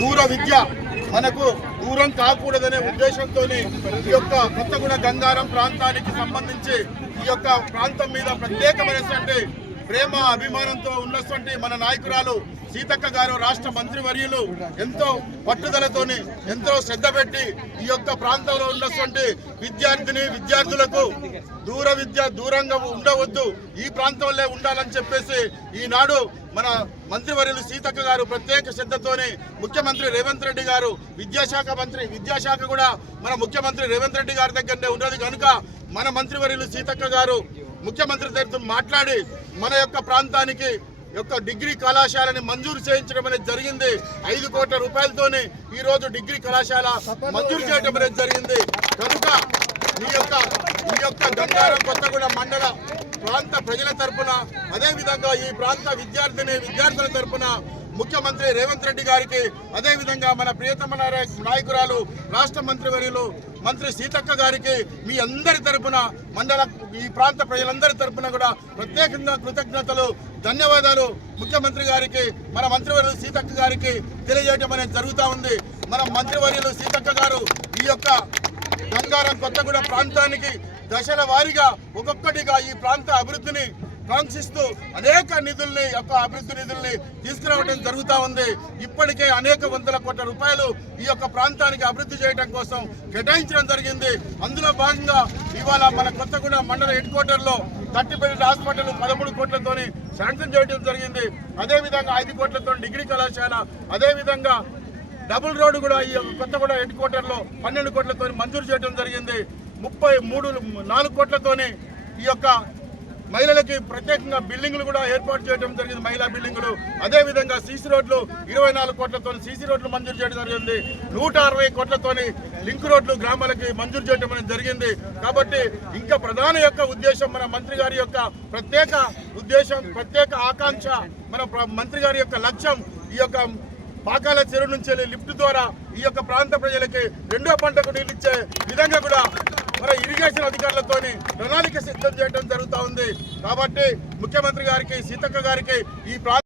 దూర విద్య మనకు దూరం కాకూడదనే ఉద్దేశంతో ఈ యొక్క కొత్తగూడ గంగారం ప్రాంతానికి సంబంధించి ఈ యొక్క ప్రాంతం మీద ప్రత్యేకమైనటువంటి ప్రేమ అభిమానంతో ఉన్నటువంటి మన నాయకురాలు సీతక్క గారు రాష్ట్ర మంత్రివర్యులు ఎంతో పట్టుదలతోని ఎంతో శ్రద్ధ పెట్టి ఈ యొక్క ప్రాంతంలో ఉన్నటువంటి విద్యార్థులకు దూర విద్య దూరంగా ఉండవద్దు, ఈ ప్రాంతంలో ఉండాలని చెప్పేసి ఈనాడు మన మంత్రివర్యులు సీతక్క గారు ప్రత్యేక శ్రద్ధతోని ముఖ్యమంత్రి రేవంత్ రెడ్డి గారు విద్యాశాఖ కూడా మన ముఖ్యమంత్రి రేవంత్ రెడ్డి గారి దగ్గరనే ఉన్నది కనుక మన మంత్రివర్యులు సీతక్క గారు ముఖ్యమంత్రి దగ్గర మాట్లాడి మన యొక్క ప్రాంతానికి యొక్క డిగ్రీ కళాశాలని మంజూరు చేయించడం అనేది జరిగింది. 5 కోట్ల రూపాయలతోనే ఈ రోజు డిగ్రీ కళాశాల మంజూరు చేయడం అనేది జరిగింది. కనుక ఈ యొక్క గంగారం కొత్తగూడ మండల ప్రాంత ప్రజల తరపున అదేవిధంగా ఈ ప్రాంత విద్యార్థుల తరపున ముఖ్యమంత్రి రేవంత్ రెడ్డి గారికి అదేవిధంగా మన ప్రియతమ నాయకురాలు రాష్ట్ర మంత్రివర్యులు మంత్రి సీతక్క గారికి మీ అందరి తరపున ఈ ప్రాంత ప్రజలందరి తరపున కూడా ప్రత్యేకంగా కృతజ్ఞతలు ధన్యవాదాలు ముఖ్యమంత్రి గారికి మన మంత్రివర్యులు సీతక్క గారికి తెలియజేయడం అనేది జరుగుతూ ఉంది. మన మంత్రివర్యులు సీతక్క గారు ఈ యొక్క గంగారం కొత్తగూడ ప్రాంతానికి దశల వారీగా ఒక్కొక్కటిగా ఈ ప్రాంత అభివృద్ధిని కాంక్షిస్తూ అనేక అభివృద్ధి నిధుల్ని తీసుకురావడం జరుగుతూ ఉంది. ఇప్పటికే అనేక వందల కోట్ల రూపాయలు ఈ యొక్క ప్రాంతానికి అభివృద్ధి చేయడం కోసం కేటాయించడం జరిగింది. అందులో భాగంగా ఇవాళ మన కొత్తగూడ మండల హెడ్ క్వార్టర్లో 30 బెడ్ హాస్పిటల్ 13 కోట్లతోని శాంక్షన్ చేయడం జరిగింది. అదేవిధంగా 5 కోట్లతో డిగ్రీ కళాశాల, అదేవిధంగా డబుల్ రోడ్డు కూడా ఈ కొత్తగూడ హెడ్ క్వార్టర్లో 12 కోట్లతో మంజూరు చేయడం జరిగింది. 4 కోట్లతోనే ఈ యొక్క మహిళలకి ప్రత్యేకంగా బిల్డింగ్లు కూడా ఏర్పాటు చేయడం జరిగింది, మహిళా బిల్డింగులు. అదేవిధంగా సీసీ రోడ్లు 24 కోట్లతో సీసీ రోడ్లు మంజూరు చేయడం జరిగింది. 160 కోట్లతోని లింక్ రోడ్లు గ్రామాలకి మంజూరు చేయడం అనేది జరిగింది. కాబట్టి ఇంకా ప్రధాన యొక్క ఉద్దేశం మన మంత్రి గారి యొక్క ప్రత్యేక ఆకాంక్ష, మన మంత్రి గారి యొక్క లక్ష్యం ఈ యొక్క పాకాల చెరువు నుంచి లిఫ్ట్ ద్వారా ఈ యొక్క ప్రాంత ప్రజలకి 2వ పంటకు నీళ్ళిచ్చే విధంగా కూడా మన ఇరిగేషన్ అధికారులతో ప్రణాళిక సిద్ధం చేయడం జరుగుతూ ఉంది. కాబట్టి ముఖ్యమంత్రి గారికి సీతక్క గారికి ఈ